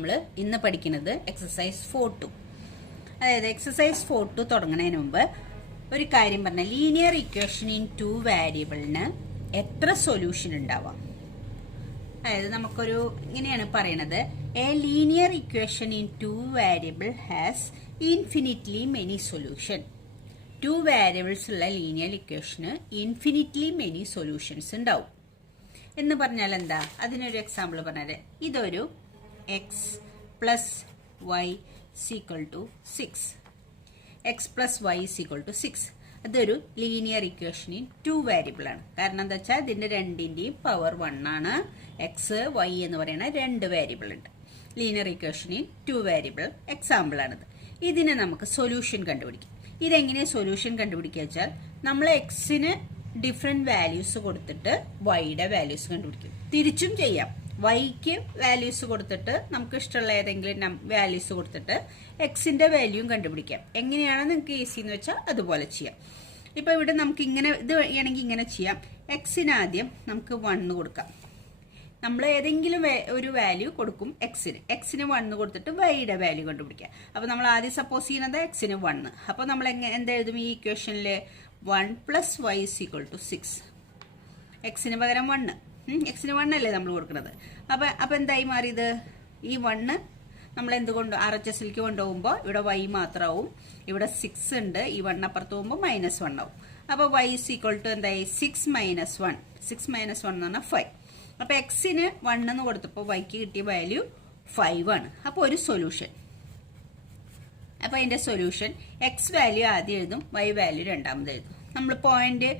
നമ്മൾ ഇന്ന് പഠിക്കുന്നത് എക്സസൈസ് 4-2. അതായത് എക്സസൈസ് 4-2 തുടങ്ങുന്നതിന് മുമ്പ് ഒരു കാര്യം പറഞ്ഞാൽ ലീനിയർ ഇക്വേഷൻ ഇൻ 2 വേരിയബിളിന് എത്ര സൊല്യൂഷൻ ഉണ്ടാവാം. അതായത് നമുക്കൊരു ഇങ്ങനെയാണ് പറയണത്, a linear equation in 2 variable has infinitely many solution. 2 variables ഉള്ള ലീനിയർ ഇക്വേഷന് ഇൻഫിനിറ്റ്ലി മെനി സൊല്യൂഷൻസ് ഉണ്ടാവും എന്ന് പറഞ്ഞാൽ എന്താ? അതിനൊരു എക്സാമ്പിൾ പറഞ്ഞാൽ, ഇതൊരു x plus y is equal to 6, x plus y is equal to 6. അതൊരു ലീനിയർ ഇക്വേഷൻ ഇൻ 2 വേരിയബിൾ ആണ്. കാരണം എന്താ വെച്ചാൽ ഇതിന്റെ രണ്ടിന്റെയും പവർ 1 ആണ്. എക്സ് വൈ എന്ന് പറയുന്ന 2 വേരിയബിൾ ഉണ്ട്. Linear equation in 2 variable example ആണിത്. ഇതിന് നമുക്ക് സൊല്യൂഷൻ കണ്ടുപിടിക്കാം. ഇതെങ്ങനെ സൊല്യൂഷൻ കണ്ടുപിടിക്കുക വെച്ചാൽ, നമ്മൾ എക്സിന് ഡിഫറെന്റ് വാല്യൂസ് കൊടുത്തിട്ട് വൈയുടെ വാല്യൂസ് കണ്ടുപിടിക്കും. തിരിച്ചും ചെയ്യാം. വൈക്ക് വാല്യൂസ് കൊടുത്തിട്ട് നമുക്ക് ഇഷ്ടമുള്ള ഏതെങ്കിലും വാല്യൂസ് കൊടുത്തിട്ട് എക്സിന്റെ വാല്യൂയും കണ്ടുപിടിക്കാം. എങ്ങനെയാണ് നിങ്ങൾക്ക് ഈസി എന്ന് വെച്ചാൽ അതുപോലെ ചെയ്യാം. ഇപ്പൊ ഇവിടെ നമുക്ക് ഇങ്ങനെ ഇത് വേണമെങ്കിൽ ഇങ്ങനെ ചെയ്യാം. എക്സിന് ആദ്യം നമുക്ക് 1 കൊടുക്കാം. നമ്മൾ ഏതെങ്കിലും ഒരു വാല്യൂ കൊടുക്കും എക്സിന് 1 കൊടുത്തിട്ട് വൈയുടെ വാല്യൂ കണ്ടുപിടിക്കാം. അപ്പൊ നമ്മൾ ആദ്യം സപ്പോസ് ചെയ്യുന്നത് എക്സിന് 1. അപ്പൊ നമ്മൾ എന്തെഴുതും ഈ ഇക്വേഷനില്? 1 പ്ലസ് വൈ ഈക്വൽ ടു 6. എക്സിന് പകരം 1, എക്സിന് 1 അല്ലേ നമ്മൾ കൊടുക്കുന്നത്. അപ്പൊ എന്തായി മാറിയത്? ഈ 1 നമ്മൾ എന്തുകൊണ്ട് RHSലേക്ക് കൊണ്ടുപോകുമ്പോൾ ഇവിടെ y മാത്രമാവും. ഇവിടെ 6 ഉണ്ട്. ഈ 1 അപ്പുറത്ത് പോകുമ്പോൾ -1 ആവും. അപ്പൊ y ഈക്വൽ ടു എന്തായി? 6 മൈനസ് 1. 6 മൈനസ് 1 എന്ന് പറഞ്ഞാൽ 5. അപ്പൊ എക്സിന് 1 എന്ന് കൊടുത്തപ്പോൾ വൈക്ക് കിട്ടിയ വാല്യൂ 5 ആണ്. അപ്പൊ ഒരു സൊല്യൂഷൻ. അപ്പൊ അതിന്റെ സൊല്യൂഷൻ എക്സ് വാല്യൂ ആദ്യം എഴുതും, വൈ വാല്യൂ രണ്ടാമത് എഴുതും. നമ്മൾ പോയിന്റ്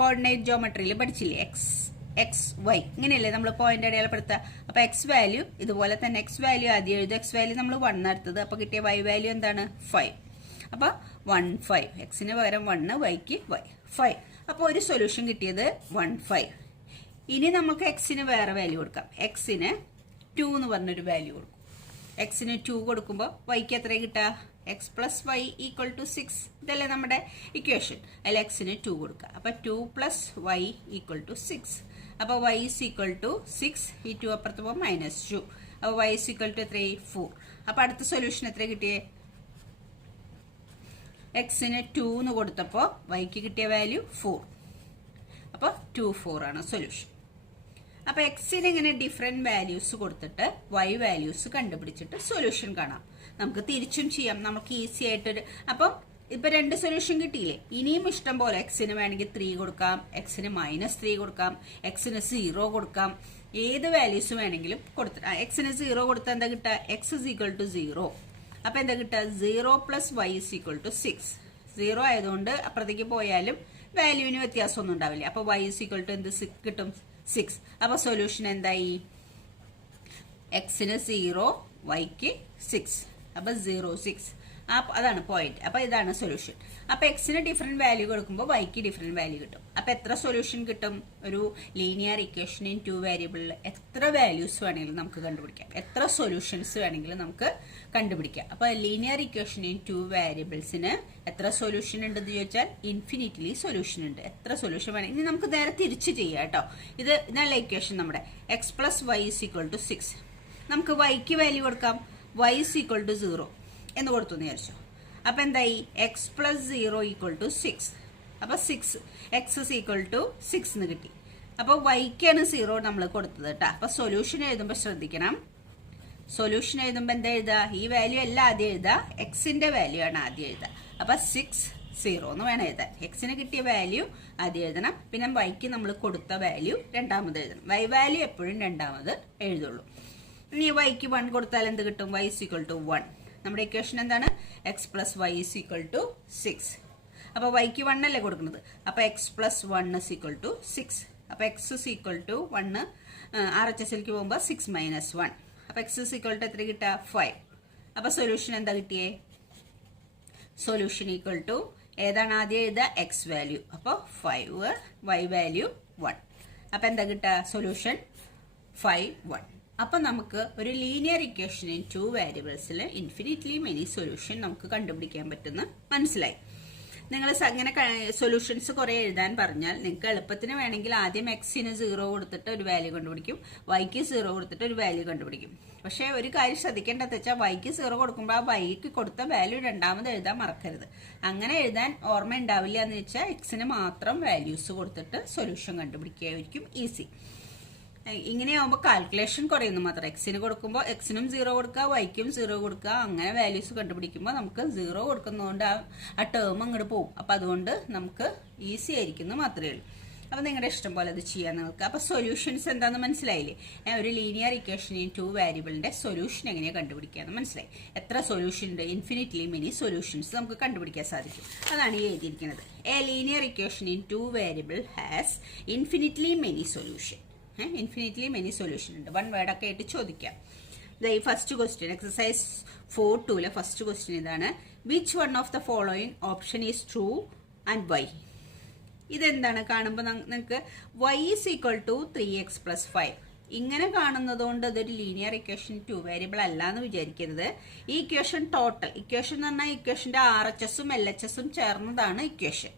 കോർഡിനേറ്റ് ജോമെട്രിയിൽ പഠിച്ചില്ലേ? എക്സ് വൈ ഇങ്ങനെയല്ലേ നമ്മൾ പോയിന്റ് അടയാളപ്പെടുത്തുക. അപ്പൊ എക്സ് വാല്യൂ ഇതുപോലെ തന്നെ എക്സ് വാല്യൂ ആദ്യം എഴുതും. എക്സ് വാല്യൂ നമ്മൾ 1 എടുത്തത്. അപ്പൊ കിട്ടിയ വൈ വാല്യൂ എന്താണ്? 5. അപ്പൊ 1 5. എക്സിന് പകരം 1, വൈക്ക് വൈ 5. അപ്പൊ ഒരു സൊല്യൂഷൻ കിട്ടിയത് 1 5. ഇനി നമുക്ക് എക്സിന് വേറെ വാല്യൂ കൊടുക്കാം. എക്സിന് 2 എന്ന് പറഞ്ഞൊരു വാല്യൂ കൊടുക്കും. എക്സിന് 2 കൊടുക്കുമ്പോൾ വൈക്ക് എത്ര കിട്ടുക? X plus y equal to 6. ഇതല്ലേ നമ്മുടെ ഇക്വേഷൻ. അതിൽ എക്സിന് 2 കൊടുക്കുക. അപ്പൊ 2 പ്ലസ് വൈ ഈക്വൽ ടു 6. അപ്പൊ വൈ ഇസ് ഈക്വൽ ടു 6. ഈ 2 അപ്പുറത്ത് പോകുമ്പോൾ -2. അപ്പൊ വൈ ഇസ് ഈക്വൽ ടു എത്ര? 4. അപ്പൊ അടുത്ത സൊല്യൂഷൻ എത്ര കിട്ടിയേ? എക്സിന് 2 എന്ന് കൊടുത്തപ്പോൾ വൈക്ക് കിട്ടിയ വാല്യൂ 4. അപ്പൊ 2 4 ആണ് സൊല്യൂഷൻ. അപ്പൊ എക്സിന് ഇങ്ങനെ ഡിഫറെന്റ് വാല്യൂസ് കൊടുത്തിട്ട് വൈ വാല്യൂസ് കണ്ടുപിടിച്ചിട്ട് സൊല്യൂഷൻ കാണാം. നമുക്ക് തിരിച്ചും ചെയ്യാം. നമുക്ക് ഈസി ആയിട്ടൊരു അപ്പം ഇപ്പൊ 2 സൊല്യൂഷൻ കിട്ടിയില്ലേ? ഇനിയും ഇഷ്ടം പോലെ എക്സിന് വേണമെങ്കിൽ 3 കൊടുക്കാം, എക്സിന് -3 കൊടുക്കാം, എക്സിന് 0 കൊടുക്കാം. ഏത് വാല്യൂസ് വേണമെങ്കിലും കൊടുത്തിട്ട് എക്സിന് 0 കൊടുത്താൽ എന്താ കിട്ടുക? X is equal to 0. അപ്പൊ എന്താ കിട്ടുക? 0 plus y is equal to 6. 0 ആയതുകൊണ്ട് അപ്പുറത്തേക്ക് പോയാലും വാല്യൂവിന് വ്യത്യാസമൊന്നും ഉണ്ടാവില്ല. അപ്പൊ വൈ ഇസ് ഈക്വൽ ടു എന്ത് കിട്ടും? 6. അപ്പൊ സൊല്യൂഷൻ എന്തായി? എക്സിന് 0, വൈക്ക് 6. അപ്പൊ 0 6. അതാണ് പോയിന്റ്. അപ്പൊ ഇതാണ് സൊല്യൂഷൻ. അപ്പൊ എക്സിന് ഡിഫറെന്റ് വാല്യൂ കൊടുക്കുമ്പോൾ വൈക്ക് ഡിഫറെന്റ് വാല്യൂ കിട്ടും. അപ്പൊ എത്ര സൊല്യൂഷൻ കിട്ടും? ഒരു ലീനിയർ ഇക്വേഷൻ ഇൻ 2 വേരിയബിളിൽ എത്ര വാല്യൂസ് വേണമെങ്കിലും നമുക്ക് കണ്ടുപിടിക്കാം. എത്ര സൊല്യൂഷൻസ് വേണമെങ്കിലും നമുക്ക് കണ്ടുപിടിക്കാം. അപ്പൊ ലീനിയർ ഇക്വേഷൻ ഇൻ 2 വേരിയബിൾസിന് എത്ര സൊല്യൂഷൻ ഉണ്ടെന്ന് ചോദിച്ചാൽ ഇൻഫിനിറ്റ്ലി സൊല്യൂഷൻ ഉണ്ട്. എത്ര സൊല്യൂഷൻ വേണമെങ്കിൽ ഇനി നമുക്ക് നേരെ തിരിച്ച് ചെയ്യാം കേട്ടോ. ഇത് നല്ല ഇക്വേഷൻ നമ്മുടെ x plus y is equal to 6. നമുക്ക് വൈക്ക് വാല്യൂ കൊടുക്കാം. വൈ ഇസ് ഈക്വൽ ടു 0 എന്ന് കൊടുത്തു വിചാരിച്ചു. അപ്പൊ എന്തായി? X plus 0 equal to 6. അപ്പൊ 6 എക്സ് ഇസ് ഈക്വൽ ടു 6 എന്ന് കിട്ടി. അപ്പൊ വൈക്കാണ് 0 നമ്മൾ കൊടുത്തത് കേട്ടോ. അപ്പൊ സൊല്യൂഷൻ എഴുതുമ്പോൾ ശ്രദ്ധിക്കണം. സൊല്യൂഷൻ എഴുതുമ്പോൾ എന്താ എഴുതുക? ഈ വാല്യൂ എല്ലാം ആദ്യം എഴുതുക. എക്സിന്റെ വാല്യൂ ആണ് ആദ്യം എഴുതുക. അപ്പൊ 6 0 എന്ന് വേണം എഴുതാൻ. എക്സിന് കിട്ടിയ വാല്യൂ ആദ്യം എഴുതണം. പിന്നെ വൈക്ക് നമ്മൾ കൊടുത്ത വാല്യൂ രണ്ടാമത് എഴുതണം. വൈ വാല്യൂ എപ്പോഴും രണ്ടാമത് എഴുതുള്ളൂ. ഇനി വൈക്ക് 1 കൊടുത്താൽ എന്ത് കിട്ടും? Y is equal to 1. നമ്മുടെ ഇക്വേഷൻ എന്താണ്? X plus y is equal to 6. അപ്പൊ വൈക്ക് 1 അല്ലേ കൊടുക്കുന്നത്. അപ്പൊ x plus 1 is equal to 6. അപ്പൊ എക്സ് ഇസ് ഈക്വൽ ടു 1 RHSലേക്ക് പോകുമ്പോൾ 6 മൈനസ് 1. അപ്പൊ എക്സ് ഇസ് ഈക്വൽ ടു എത്ര കിട്ടുക? 5. അപ്പൊ സൊല്യൂഷൻ എന്താ കിട്ടിയേ? സൊല്യൂഷൻ ഈക്വൽ ടു ഏതാണ് ആദ്യം എഴുതുക? X value. അപ്പൊ 5, വൈ വാല്യൂ 1. അപ്പൊ എന്താ കിട്ടുക? സൊല്യൂഷൻ 5 1. അപ്പൊ നമുക്ക് ഒരു ലീനിയർ ഇക്വേഷൻ ഇൻ 2 വേരിയബിൾസിൽ ഇൻഫിനിറ്റ്ലി മെനി സൊല്യൂഷൻ നമുക്ക് കണ്ടുപിടിക്കാൻ പറ്റുന്ന മനസ്സിലായി. നിങ്ങൾ അങ്ങനെ സൊല്യൂഷൻസ് കുറെ എഴുതാൻ പറഞ്ഞാൽ നിങ്ങൾക്ക് എളുപ്പത്തിന് വേണമെങ്കിൽ ആദ്യം എക്സിന് 0 കൊടുത്തിട്ട് ഒരു വാല്യൂ കണ്ടുപിടിക്കും, വൈക്ക് 0 കൊടുത്തിട്ട് ഒരു വാല്യൂ കണ്ടുപിടിക്കും. പക്ഷെ ഒരു കാര്യം ശ്രദ്ധിക്കേണ്ടത് വെച്ചാൽ വൈക്ക് 0 കൊടുക്കുമ്പോൾ ആ വൈക്ക് കൊടുത്ത വാല്യൂ രണ്ടാമത് എഴുതാൻ മറക്കരുത്. അങ്ങനെ എഴുതാൻ ഓർമ്മ ഉണ്ടാവില്ല എന്ന് വെച്ചാൽ എക്സിന് മാത്രം വാല്യൂസ് കൊടുത്തിട്ട് സൊല്യൂഷൻ കണ്ടുപിടിക്കുകയായിരിക്കും ഈസി. ഇങ്ങനെയാവുമ്പോൾ കാൽക്കുലേഷൻ കുറയുന്നു മാത്രം. എക്സിന് കൊടുക്കുമ്പോൾ എക്സിനും 0 കൊടുക്കുക, വൈക്കും 0 കൊടുക്കുക, അങ്ങനെ വാല്യൂസ് കണ്ടുപിടിക്കുമ്പോൾ നമുക്ക് 0 കൊടുക്കുന്നതുകൊണ്ട് ആ ടേം അങ്ങോട്ട് പോകും. അപ്പം അതുകൊണ്ട് നമുക്ക് ഈസി ആയിരിക്കുന്നു മാത്രമേ ഉള്ളൂ. അപ്പം നിങ്ങളുടെ ഇഷ്ടം പോലെ അത് ചെയ്യാൻ നിങ്ങൾക്ക്. അപ്പം സൊല്യൂഷൻസ് എന്താണെന്ന് മനസ്സിലായില്ലേ? ഒരു ലീനിയർ ഇക്വേഷനിൽ 2 വേരിയബിളിന്റെ സൊല്യൂഷൻ എങ്ങനെയാണ് കണ്ടുപിടിക്കാമെന്ന് മനസ്സിലായി. എത്ര സൊല്യൂഷൻ ഉണ്ട്? ഇൻഫിനിറ്റ്ലി മെനി സൊല്യൂഷൻസ് നമുക്ക് കണ്ടുപിടിക്കാൻ സാധിക്കും. അതാണ് ഈ എഴുതിയിരിക്കുന്നത്. A linear equation in 2 variable has infinitely many solution. Infinitely many solution ഉണ്ട്. 1 വേർഡൊക്കെ ആയിട്ട് ചോദിക്കാം. ഈ first question exercise 4.2 first question ഇതാണ്. Which one of the following option is true and why? ഇതെന്താണ്? കാണുമ്പോൾ നിങ്ങൾക്ക് y is equal to 3x + 5 ഇങ്ങനെ കാണുന്നതുകൊണ്ട് ഇതൊരു ലീനിയർ ഇക്വേഷൻ 2 വേരിയബിൾ അല്ല എന്ന് വിചാരിക്കരുത്. ഈ ഇക്വേഷൻ ടോട്ടൽ ഇക്വേഷൻ എന്ന് പറഞ്ഞാൽ ഇക്വേഷന്റെ RHSഉം LHSഉം ചേർന്നതാണ് ഇക്വേഷൻ.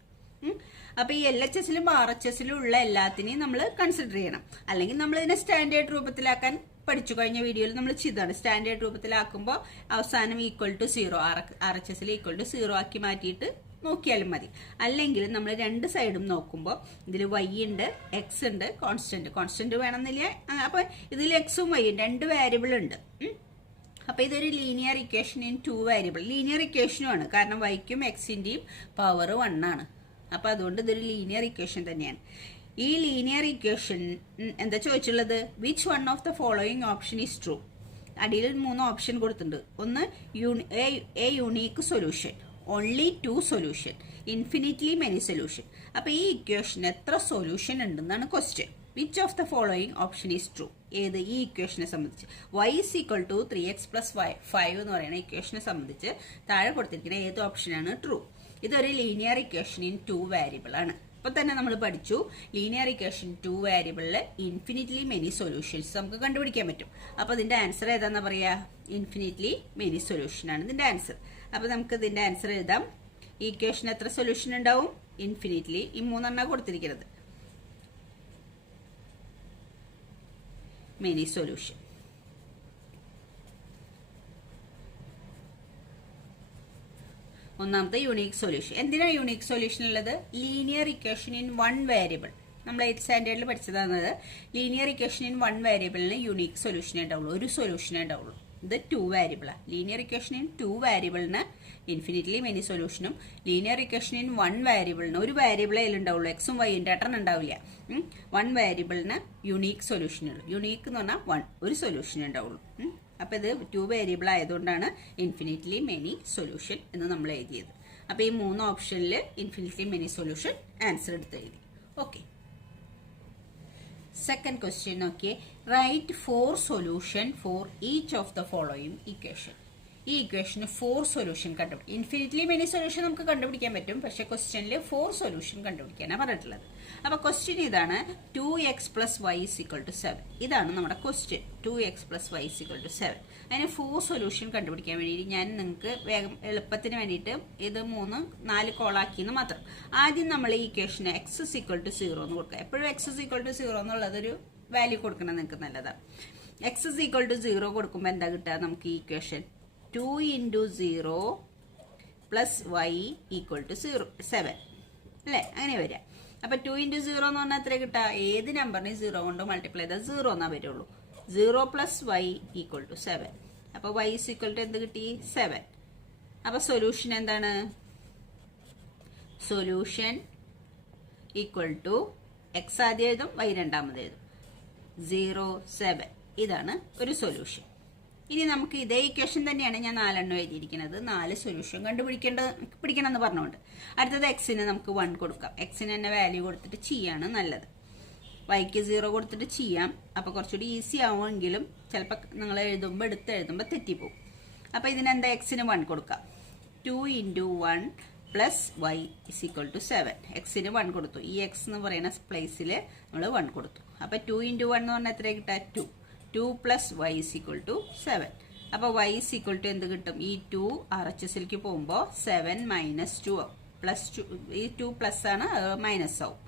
അപ്പൊ ഈ LHSലും RHSലും ഉള്ള എല്ലാത്തിനെയും നമ്മൾ കൺസിഡർ ചെയ്യണം. അല്ലെങ്കിൽ നമ്മൾ ഇതിനെ സ്റ്റാൻഡേർഡ് രൂപത്തിലാക്കാൻ പഠിച്ചു. കഴിഞ്ഞ വീഡിയോയിൽ നമ്മൾ ചെയ്താണ്. സ്റ്റാൻഡേർഡ് രൂപത്തിലാക്കുമ്പോൾ അവസാനം ഈക്വൽ ടു 0 RHSൽ ഈക്വൽ ടു 0 ആക്കി മാറ്റിയിട്ട് നോക്കിയാലും മതി. അല്ലെങ്കിൽ നമ്മൾ രണ്ട് സൈഡും നോക്കുമ്പോൾ ഇതിൽ y ഉണ്ട്, x ഉണ്ട്, കോൺസ്റ്റന്റ് വേണമെന്നില്ല. അപ്പൊ ഇതിൽ എക്സും വൈയും 2 വേരിയബിൾ ഉണ്ട്. അപ്പൊ ഇതൊരു linear equation in 2 variable. Linear ഇക്വേഷനും ആണ്, കാരണം വൈക്കും എക്സിന്റെയും പവർ 1 ആണ്. അപ്പൊ അതുകൊണ്ട് ഇതൊരു ലീനിയർ ഇക്വേഷൻ തന്നെയാണ്. ഈ ലീനിയർ ഇക്വേഷൻ എന്താ ചോദിച്ചുള്ളത്? Which one of the following option is true. അടിയിൽ 3 ഓപ്ഷൻ കൊടുത്തിട്ടുണ്ട്. ഒന്ന് a unique solution, only 2 solution, infinitely many solution. അപ്പൊ ഈ ഇക്വേഷൻ എത്ര സൊല്യൂഷൻ ഉണ്ടെന്നാണ് question. Which of the following option is true? ഏത്? ഈ ഇക്വേഷനെ സംബന്ധിച്ച് y is equal to 3x + 5 എന്ന് പറയുന്ന ഇക്വേഷനെ സംബന്ധിച്ച് താഴെ കൊടുത്തിരിക്കുന്ന ഏത് ഓപ്ഷനാണ് ട്രൂ? ഇതൊരു ലീനിയർ ഇക്വേഷൻ ഇൻ 2 വേരിയബിൾ ആണ്. അപ്പൊ തന്നെ നമ്മൾ പഠിച്ചു ലീനിയർ ഇക്വേഷൻ 2 വേരിയബിളില് ഇൻഫിനിറ്റ്ലി മെനി സൊല്യൂഷൻസ് നമുക്ക് കണ്ടുപിടിക്കാൻ പറ്റും. അപ്പൊ ഇതിന്റെ ആൻസർ ഏതാന്ന് പറയാ? ഇൻഫിനിറ്റ്ലി മെനി സൊല്യൂഷൻ ആണ് ഇതിന്റെ ആൻസർ. അപ്പൊ നമുക്ക് ഇതിന്റെ ആൻസർ എഴുതാം. ഈ ഇക്വേഷൻ എത്ര സൊല്യൂഷൻ ഉണ്ടാവും? ഇൻഫിനിറ്റ്ലി. ഈ 3 കൊടുത്തിരിക്കുന്നത് മെനി സൊല്യൂഷൻ. ഒന്നാമത്തെ യൂണീക് സൊല്യൂഷൻ. എന്തിനാണ് യൂണീക് സൊല്യൂഷൻ ഉള്ളത്? Linear equation in 1 variable. നമ്മൾ 8th സ്റ്റാൻഡേർഡിൽ പഠിച്ചതാണ്. ലീനിയർ ഇക്വേഷൻ ഇൻ 1 വേരിയബിളിന് യൂണീക് സൊല്യൂഷനേ ഉണ്ടാവുള്ളൂ, ഒരു സൊല്യൂഷനേ ഉണ്ടാവുള്ളൂ. ഇത് 2 വേരിയബിളാണ്. ലീനിയർ ഇക്വേഷൻ ഇൻ 2 വേരിയബിളിന് ഇൻഫിനിറ്റ്ലി മെനി സൊല്യൂഷനും, ലീനിയർ ഇക്വേഷൻ ഇൻ 1 വേരിയബിളിന് ഒരു വേരിയബിളേ ഉണ്ടാവുള്ളൂ, എക്സും വൈയും രണ്ടെണ്ണം ഉണ്ടാവില്ല. 1 വേരിയബിളിന് യുണീക് സൊല്യൂഷൻ ഉള്ളൂ. യുണീക്ക് എന്ന് പറഞ്ഞാൽ 1, ഒരു സൊല്യൂഷൻ ഉണ്ടാവുള്ളൂ. അപ്പൊ ഇത് 2 വേരിയബിൾ ആയതുകൊണ്ടാണ് ഇൻഫിനിറ്റ്ലി മെനി സൊല്യൂഷൻ എന്ന് നമ്മൾ എഴുതിയത്. അപ്പൊ ഈ 3 ഓപ്ഷനിൽ ഇൻഫിനിറ്റ്ലി മെനി സൊല്യൂഷൻ ആൻസർ എടുത്ത് എഴുതി. ഓക്കെ. സെക്കൻഡ് ക്വസ്റ്റ്യൻ നോക്കിയേ. Write 4 solution for each of the following equation. ഈ ഇക്വേഷന് 4 സൊല്യൂഷൻ കണ്ടുപിടിക്കും. ഇൻഫിനിറ്റ്ലി മെനി സൊല്യൂഷൻ നമുക്ക് കണ്ടുപിടിക്കാൻ പറ്റും, പക്ഷെ ക്വസ്റ്റ്യനിൽ 4 സൊല്യൂഷൻ കണ്ടുപിടിക്കാനാണ് പറഞ്ഞിട്ടുള്ളത്. അപ്പൊ ക്വസ്റ്റ്യൻ ഇതാണ്. 2x + y = 7. ഇതാണ് നമ്മുടെ ക്വസ്റ്റ്യൻ. 2x + y = 7. അതിന് 4 സൊല്യൂഷൻ കണ്ടുപിടിക്കാൻ വേണ്ടി ഞാൻ നിങ്ങൾക്ക് വേഗം എളുപ്പത്തിന് വേണ്ടിയിട്ട് ഇത് 3 4 കോളാക്കിയെന്ന് മാത്രം. ആദ്യം നമ്മൾ ഈ ഇക്വേഷന് x = 0 എന്ന് കൊടുക്കുക. എപ്പോഴും x = 0 എന്നുള്ളതൊരു വാല്യൂ കൊടുക്കണം, നിങ്ങൾക്ക് നല്ലതാണ്. x = 0 കൊടുക്കുമ്പോൾ എന്താ കിട്ടുക നമുക്ക്? ഈ ഇക്വേഷൻ 2 × 0 + y = 7 അല്ലേ? അങ്ങനെ വരിക. അപ്പൊ 2 × 0 എന്ന് പറഞ്ഞാൽ എത്ര കിട്ടുക? ഏത് നമ്പറിനെ 0 കൊണ്ട് മൾട്ടിപ്ലൈ ചെയ്താൽ 0 എന്നാ വരുള്ളൂ. 0 + y = 7. അപ്പൊ y = എന്ത് കിട്ടി? 7. അപ്പൊ സൊല്യൂഷൻ എന്താണ്? സൊല്യൂഷൻ = x ആദ്യം എഴുതും, y രണ്ടാമത് എഴുതും. 0, 7. ഇതാണ് ഒരു സൊല്യൂഷൻ. ഇനി നമുക്ക് ഇതേ ഇക്വേഷൻ തന്നെയാണ് ഞാൻ 4 എഴുതിയിരിക്കുന്നത്. 4 സൊല്യൂഷൻ പിടിക്കണം എന്ന് പറഞ്ഞുകൊണ്ട്. അടുത്തത് എക്സിന് നമുക്ക് 1 കൊടുക്കാം. എക്സിന് തന്നെ വാല്യൂ കൊടുത്തിട്ട് ചെയ്യാണ് നല്ലത്. വൈക്ക് 0 കൊടുത്തിട്ട് ചെയ്യാം. അപ്പൊ കുറച്ചുകൂടി ഈസി ആവുമെങ്കിലും ചിലപ്പോൾ നിങ്ങൾ എടുത്ത് എഴുതുമ്പോൾ തെറ്റിപ്പോകും. അപ്പൊ ഇതിനെന്താ? എക്സിന് 1 കൊടുക്കാം. 2 × 1 + y = 7. എക്സിന് 1 കൊടുത്തു. ഈ എക്സ് എന്ന് പറയുന്ന പ്ലേസിൽ നമ്മൾ 1 കൊടുത്തു. അപ്പൊ 2 × 1 എന്ന് പറഞ്ഞാൽ എത്ര കിട്ടാ? 2. 2 + y = 7. അപ്പൊ y = എന്ത് കിട്ടും? ഈ 2 RHSലേക്ക് പോകുമ്പോൾ 7 - 2 ആവും. പ്ലസ് 2 ഈ 2 പ്ലസ് ആണ് മൈനസ് ആവും.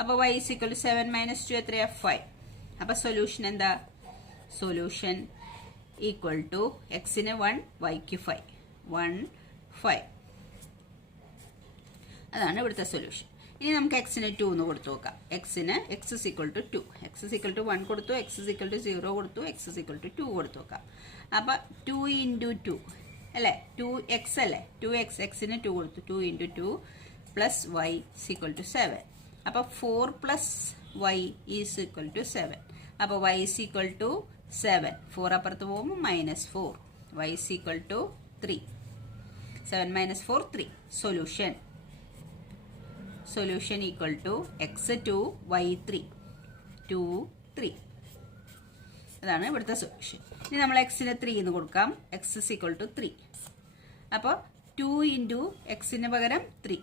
അപ്പോൾ y is equal to 7 minus 2 എത്രയാ 5. അപ്പോൾ സൊല്യൂഷൻ എന്താ? സൊല്യൂഷൻ ഈക്വൽ ടു എക്സിന് 1 വൈക്ക് 5 1 5. അതാണ് ഇവിടുത്തെ സൊല്യൂഷൻ. ഇനി നമുക്ക് എക്സിന് 2 എന്ന് കൊടുത്തു നോക്കാം. എക്സിന് x is equal to 2, x is equal to 1 കൊടുത്തു, എക്സ് ഇസ് ഈക്വൽ ടു 0 കൊടുത്തു, എക്സ് ഇസ് ഈക്വൽ ടു 2 കൊടുത്തു നോക്കാം. അപ്പം 2 ഇൻറ്റു 2 അല്ലേ, 2x അല്ലേ, 2x എക്സിന് 2 കൊടുത്തു, 2 into 2 plus y is equal to 7. അപ്പോൾ 4 plus y is equal to 7. അപ്പോൾ വൈ ഇസ് ഈക്വൽ ടു 7, 4 അപ്പുറത്ത് പോകുമ്പോൾ -4, y is equal to 3. 7 - 4 3. Solution equal to x 2 y 3 2 3. അതാണ് ഇവിടുത്തെ സൊല്യൂഷൻ. ഇനി നമ്മൾ എക്സിന് 3 എന്ന് കൊടുക്കാം. X is equal to 3. അപ്പോൾ 2 ഇൻറ്റു എക്സിന് പകരം 3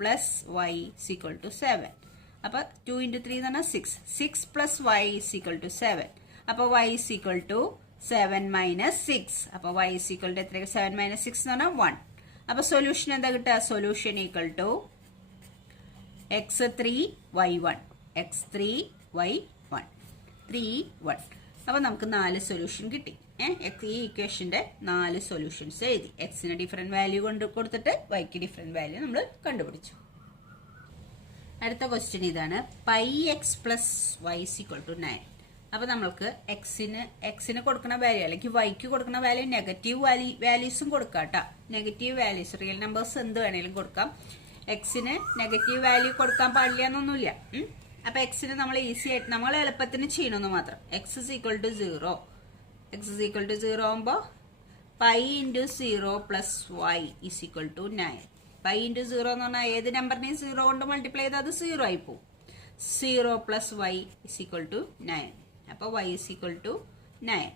plus y is equal to 7. അപ്പോൾ 2 ഇൻറ്റു 3 എന്ന് പറഞ്ഞാൽ 6 plus y is equal to 7. അപ്പോൾ വൈ ഇസ് ഈക്വൽ ടു 7 - 6. അപ്പോൾ വൈ ഇസ് ഈക്വൽ ടു എത്ര? 7 - 6 എന്ന് പറഞ്ഞാൽ 1. അപ്പോൾ സൊല്യൂഷൻ എന്താ കിട്ടുക? Solution equal to x3 y1 x3 y1 3 1. അപ്പോൾ നമുക്ക് 4 സൊല്യൂഷൻ കിട്ടി. ഈ ഇക്വേഷൻ്റെ 4 സൊല്യൂഷൻസ് എഴുതി. എക്സിന് ഡിഫറെൻറ്റ് വാല്യൂ കൊടുത്തിട്ട് വൈക്ക് ഡിഫറെൻറ്റ് വാല്യൂ നമ്മൾ കണ്ടുപിടിച്ചു. അടുത്ത ക്വസ്റ്റ്യൻ ഇതാണ്. Pi x plus y is equal to 9. അപ്പോൾ നമ്മൾക്ക് എക്സിന് കൊടുക്കുന്ന വാല്യൂ അല്ലെങ്കിൽ വൈക്ക് കൊടുക്കുന്ന വാല്യൂ നെഗറ്റീവ് വാല്യൂസും കൊടുക്കാം കേട്ടോ. നെഗറ്റീവ് വാല്യൂസ് റിയൽ നമ്പേഴ്സ് എന്ത് വേണേലും കൊടുക്കാം. എക്സിന് നെഗറ്റീവ് വാല്യൂ കൊടുക്കാൻ പാടില്ല എന്നൊന്നുമില്ല. അപ്പോൾ എക്സിന് നമ്മൾ ഈസി ആയിട്ട് നമ്മൾ എളുപ്പത്തിന് ചെയ്യണമെന്ന് മാത്രം. X is equal to 0, x is equal to 0 ആകുമ്പോൾ pi into 0 plus y is equal to 9. Pi into 0 എന്ന് പറഞ്ഞാൽ ഏത് നമ്പറിനെയും 0 കൊണ്ട് മൾട്ടിപ്ലൈ ചെയ്താൽ അത് 0 ആയി പോകും. 0 plus y is equal to 9. അപ്പോൾ വൈ ഇസ് ഈക്വൽ ടു 9.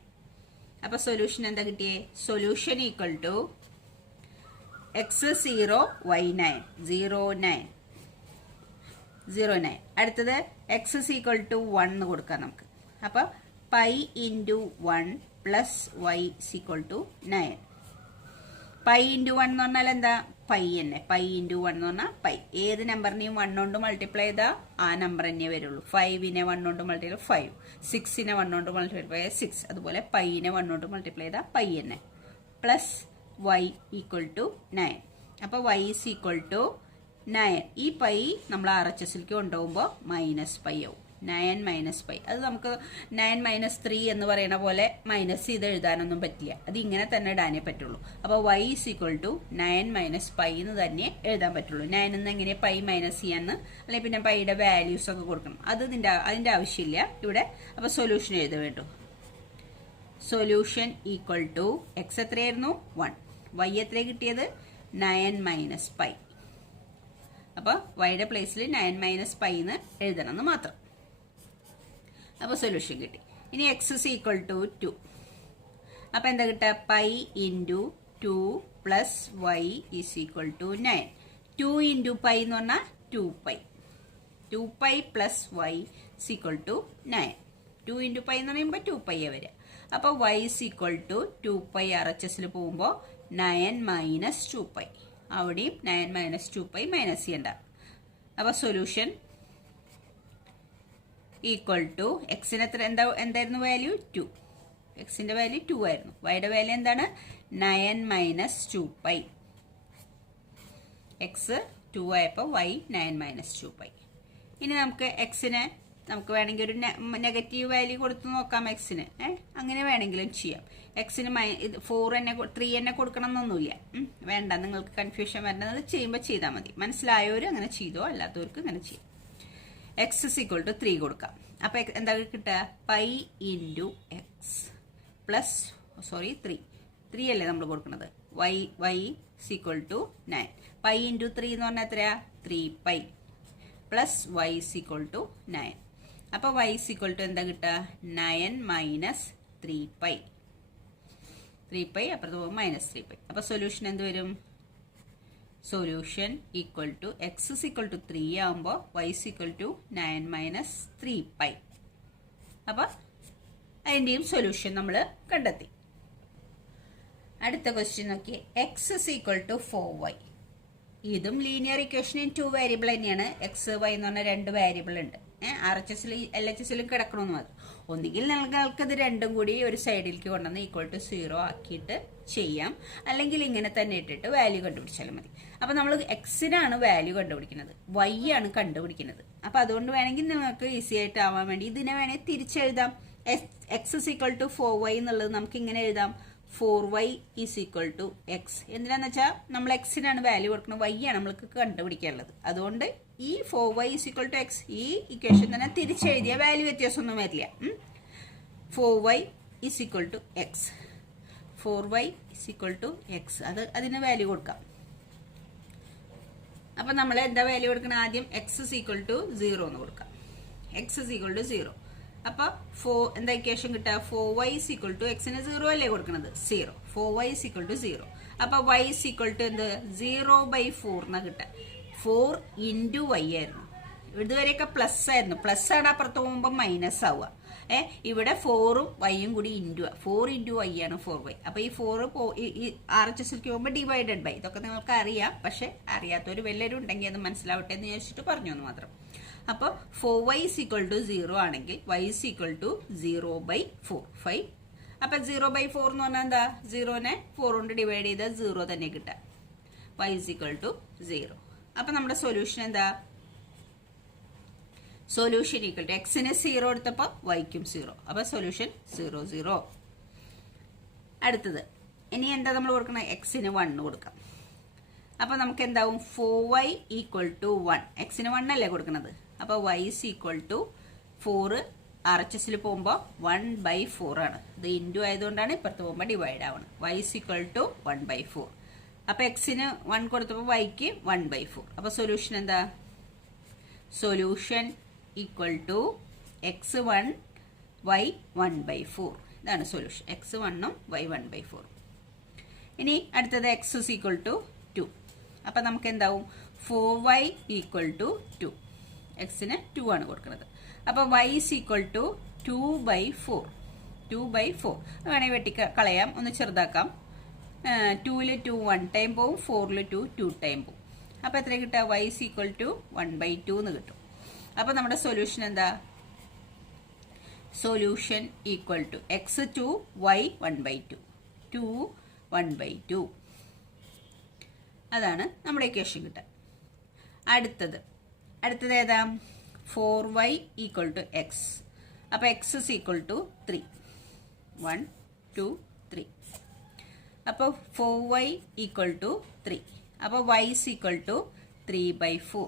അപ്പോൾ സൊല്യൂഷൻ എന്താ കിട്ടിയേ? Solution equal to x 0 y 9 0 9 0 9. അടുത്തത് എക്സ് ഇസ് ഈക്വൽ ടു 1 എന്ന് കൊടുക്കാം നമുക്ക്. അപ്പോൾ pi into 1 plus y is equal to 9. Pi into 1 എന്ന് പറഞ്ഞാൽ എന്താ? പൈ തന്നെ. പൈ ഇൻറ്റു 1 എന്ന് പറഞ്ഞാൽ പൈ. ഏത് നമ്പറിനെയും 1 കൊണ്ട് മൾട്ടിപ്ലൈ ചെയ്താൽ ആ നമ്പർ തന്നെ വരുള്ളൂ. 5നെ 1 കൊണ്ട് മൾട്ടിപ്ലൈ 5, 6നെ 1 കൊണ്ട് മൾട്ടിപ്ലൈ 6. അതുപോലെ പൈനെ 1 കൊണ്ട് മൾട്ടിപ്ലൈ ചെയ്താൽ പൈ തന്നെ. Plus y equal to 9. അപ്പോൾ y ഈസ് ഈക്വൽ ടു 9. ഈ പൈ നമ്മൾ RHSലേക്ക് കൊണ്ടുപോകുമ്പോൾ -π ആവും. 9 - π. അത് നമുക്ക് 9 - 3 എന്ന് പറയുന്ന പോലെ മൈനസ് ചെയ്ത് എഴുതാനൊന്നും പറ്റില്ല. അത് ഇങ്ങനെ തന്നെ ഇടാനേ പറ്റുള്ളൂ. അപ്പോൾ y ഈസ് ഈക്വൽ ടു 9 - π എന്ന് തന്നെ എഴുതാൻ പറ്റുള്ളൂ. 9 എന്ന് എങ്ങനെ പൈ മൈനസ് ചെയ്യാന്ന്, അല്ലെങ്കിൽ പിന്നെ പൈയുടെ വാല്യൂസ് ഒക്കെ കൊടുക്കണം. അതിൻ്റെ ആവശ്യമില്ല ഇവിടെ. അപ്പോൾ സൊല്യൂഷൻ എഴുത വേണ്ടു. സൊല്യൂഷൻ ഈക്വൽ ടു എക്സ് എത്രയായിരുന്നു? 1. വൈ എത്ര കിട്ടിയത്? 9 - π. അപ്പോൾ വൈയുടെ പ്ലേസിൽ 9 - π എന്ന് എഴുതണം എന്ന് മാത്രം. അപ്പോൾ സൊല്യൂഷൻ കിട്ടി. ഇനി എക്സ് ഇസ് ഈക്വൽ ടു 2. അപ്പോൾ എന്താ കിട്ടുക? Pi into 2 plus y is equal to 9. 2 into pi എന്ന് പറഞ്ഞാൽ 2π. 2π plus y is equal to 9. 2 into pi എന്ന് പറയുമ്പോൾ 2π വരിക. അപ്പോൾ y is equal to 2π RHSൽ പോകുമ്പോൾ 9 - 2π. അവിടെയും 9 - 2π മൈനസ് ചെയ്യണ്ട. അപ്പോൾ സൊല്യൂഷൻ ഈക്വൽ ടു എക്സിന് എന്തായിരുന്നു വാല്യൂ? 2. എക്സിൻ്റെ വാല്യൂ 2 ആയിരുന്നു. വൈയുടെ വാല്യൂ എന്താണ്? 9 - 2π. എക്സ് 2 ആയപ്പോൾ y 9 - 2π. ഇനി നമുക്ക് എക്സിന് നമുക്ക് വേണമെങ്കിൽ ഒരു നെഗറ്റീവ് വാല്യൂ കൊടുത്ത് നോക്കാം എക്സിന്. അങ്ങനെ വേണമെങ്കിലും ചെയ്യാം. എക്സിന് 4 തന്നെ 3 തന്നെ കൊടുക്കണം എന്നൊന്നുമില്ല. വേണ്ട, നിങ്ങൾക്ക് കൺഫ്യൂഷൻ വരേണ്ടത് ചെയ്യുമ്പോൾ ചെയ്താൽ മതി. മനസ്സിലായവർ അങ്ങനെ ചെയ്തോ, അല്ലാത്തവർക്ക് ഇങ്ങനെ ചെയ്യാം. എക്സ് ഇസ് ഈക്വൽ ടു 3 കൊടുക്കാം. അപ്പോൾ എന്താ കിട്ടുക? പൈ ഇൻറ്റു എക്സ് പ്ലസ് 3 അല്ലേ നമ്മൾ കൊടുക്കുന്നത്. Y is equal to 9. Pi into 3 എന്ന് പറഞ്ഞാൽ എത്രയാ? 3π plus y is equal to 9. അപ്പോൾ y is equal to എന്താ കിട്ടുക? 9 - 3π. 3π അപ്പുറത്ത് പോകുമ്പോൾ -3π. അപ്പോൾ സൊല്യൂഷൻ എന്ത് വരും? Solution equal to x is equal to 3 ആകുമ്പോൾ y is equal to 9 - 3π. അപ്പോൾ അതിൻ്റെയും സൊല്യൂഷൻ നമ്മൾ കണ്ടെത്തി. അടുത്ത ക്വസ്റ്റ്യൻ നോക്കിയേ. X is equal to 4y. ഇതും ലീനിയർ ഇക്വേഷനും 2 വേരിയബിൾ തന്നെയാണ്. എക്സ് വൈ എന്ന് പറഞ്ഞ 2 വേരിയബിൾ ഉണ്ട്. RHS LHS കിടക്കണമെന്ന് മാത്രം. ഒന്നുകിൽ നിങ്ങൾക്ക് ഇത് രണ്ടും കൂടി ഒരു സൈഡിലേക്ക് കൊണ്ടുവന്ന് =0 ആക്കിയിട്ട് ചെയ്യാം, അല്ലെങ്കിൽ ഇങ്ങനെ തന്നെ ഇട്ടിട്ട് വാല്യൂ കണ്ടുപിടിച്ചാലും മതി. അപ്പൊ നമ്മൾ എക്സിനാണ് വാല്യൂ കണ്ടുപിടിക്കുന്നത്, വൈ ആണ് കണ്ടുപിടിക്കുന്നത്. അപ്പൊ അതുകൊണ്ട് വേണമെങ്കിൽ നിങ്ങൾക്ക് ഈസി ആയിട്ട് ആവാൻ വേണ്ടി ഇതിനെ വേണമെങ്കിൽ തിരിച്ചെഴുതാം. x = 4y എന്നുള്ളത് നമുക്ക് ഇങ്ങനെ എഴുതാം, 4y = x. എന്തിനാന്ന് വെച്ചാൽ നമ്മൾ എക്സിനാണ് വാല്യൂ കൊടുക്കുന്നത്, വൈ ആണ് നമ്മൾക്ക് കണ്ടുപിടിക്കാനുള്ളത്. അതുകൊണ്ട് ഈ 4y = x ഈ ഇക്വേഷൻ തന്നെ തിരിച്ചെഴുതിയ വാല്യൂ വ്യത്യാസമൊന്നും വരില്ല. 4y = x, 4y = x, അതിന് വാല്യൂ കൊടുക്കാം. അപ്പൊ നമ്മൾ എന്താ വാല്യൂ കൊടുക്കണം? ആദ്യം x = 0 എന്ന് കൊടുക്കാം. x = 0. അപ്പൊ എന്താ ഇക്വേഷൻ കിട്ടുക? 4y = x ന് 0 അല്ലേ കൊടുക്കുന്നത്? 0. 4y = 0. അപ്പൊ y = എന്ത്? 0/4 എന്നാ കിട്ടുക. 4 × y ആയിരുന്നു. ഇതുവരെയൊക്കെ പ്ലസ് ആയിരുന്നു. പ്ലസ് ആണ് അപ്പുറത്ത് പോകുമ്പോൾ മൈനസ് ആവുക. ഇവിടെ 4ഉം വൈയും കൂടി ഇൻറ്റു 4 × y ആണ് 4y. അപ്പൊ ഈ 4 RHS പോകുമ്പോൾ ഡിവൈഡഡ് ബൈ. ഇതൊക്കെ നിങ്ങൾക്ക് അറിയാം, പക്ഷെ അറിയാത്തവർ വലിയൊരു ഉണ്ടെങ്കിൽ അത് മനസ്സിലാവട്ടെ എന്ന് ചോദിച്ചിട്ട് പറഞ്ഞു എന്ന് മാത്രം. അപ്പൊ 4y = 0 ആണെങ്കിൽ y = 0/4 5. അപ്പൊ 0/4 എന്ന് പറഞ്ഞാൽ എന്താ? 0നെ 4 കൊണ്ട് ഡിവൈഡ് ചെയ്താൽ 0 തന്നെ കിട്ടുക. y = 0. അപ്പൊ നമ്മുടെ സൊല്യൂഷൻ എന്താ? സൊല്യൂഷൻ = എക്സിന് 0 എടുത്തപ്പോൾ വൈക്കും 0. അപ്പൊ സൊല്യൂഷൻ 0 0. അടുത്തത് ഇനി എന്താ നമ്മൾ കൊടുക്കണം? എക്സിന് 1 കൊടുക്കാം. അപ്പൊ നമുക്ക് എന്താവും? 4y = 1. എക്സിന് 1 അല്ലേ കൊടുക്കുന്നത്? അപ്പൊ y = 4. RHS പോകുമ്പോൾ 1/4 ആണ്. ഇത് ഇൻറ്റു ആയതുകൊണ്ടാണ് ഇപ്പുറത്ത് പോകുമ്പോൾ ഡിവൈഡ് ആവണം. y = 1/4. അപ്പൊ എക്സിന് 1 കൊടുത്തപ്പോൾ വൈക്ക് 1/4. അപ്പൊ സൊല്യൂഷൻ എന്താ? Solution = x1 y 1/4. ഇതാണ് സൊല്യൂഷൻ. x1 ഉം y 1/4. ഇനി അടുത്തത് x = 2. അപ്പൊ നമുക്ക് എന്താവും? 4y = 2. എക്സിന് 2 ആണ് കൊടുക്കുന്നത്. അപ്പൊ y = 2/4. 2/4 വേണമെങ്കിൽ വെട്ടിക്കളയാം, ഒന്ന് ചെറുതാക്കാം. 2ൽ 2 1 ടൈം പോവും, 4ൽ 2 2 ടൈം പോവും. അപ്പൊ എത്ര കിട്ടുക? y = 1/2 എന്ന് കിട്ടും. അപ്പൊ നമ്മുടെ സൊല്യൂഷൻ എന്താ? Solution = x2 y 1/2. 2 1/2. അതാണ് നമ്മുടെ ഇക്വേഷൻ കിട്ടുക. അടുത്തത് ഏതാ? 4y = x. അപ്പൊ x = 3. 1 2 3. അപ്പൊ 4y = 3. അപ്പൊ y = 3/4.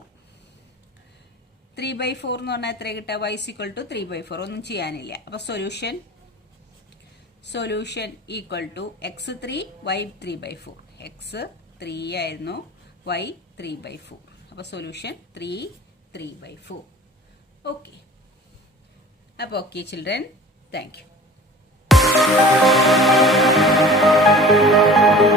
3/4 എന്ന് പറഞ്ഞാൽ എത്ര കിട്ടുക? y = 3/4. ഒന്നും ചെയ്യാനില്ല. അപ്പൊ സൊല്യൂഷൻ = x3 y 3/4. x 3 ആയിരുന്നു, y 3/4. അപ്പൊ സൊല്യൂഷൻ 3/4. ഓക്കെ. അപ്പൊ ഓക്കെ ചിൽഡ്രൻ, താങ്ക് യു.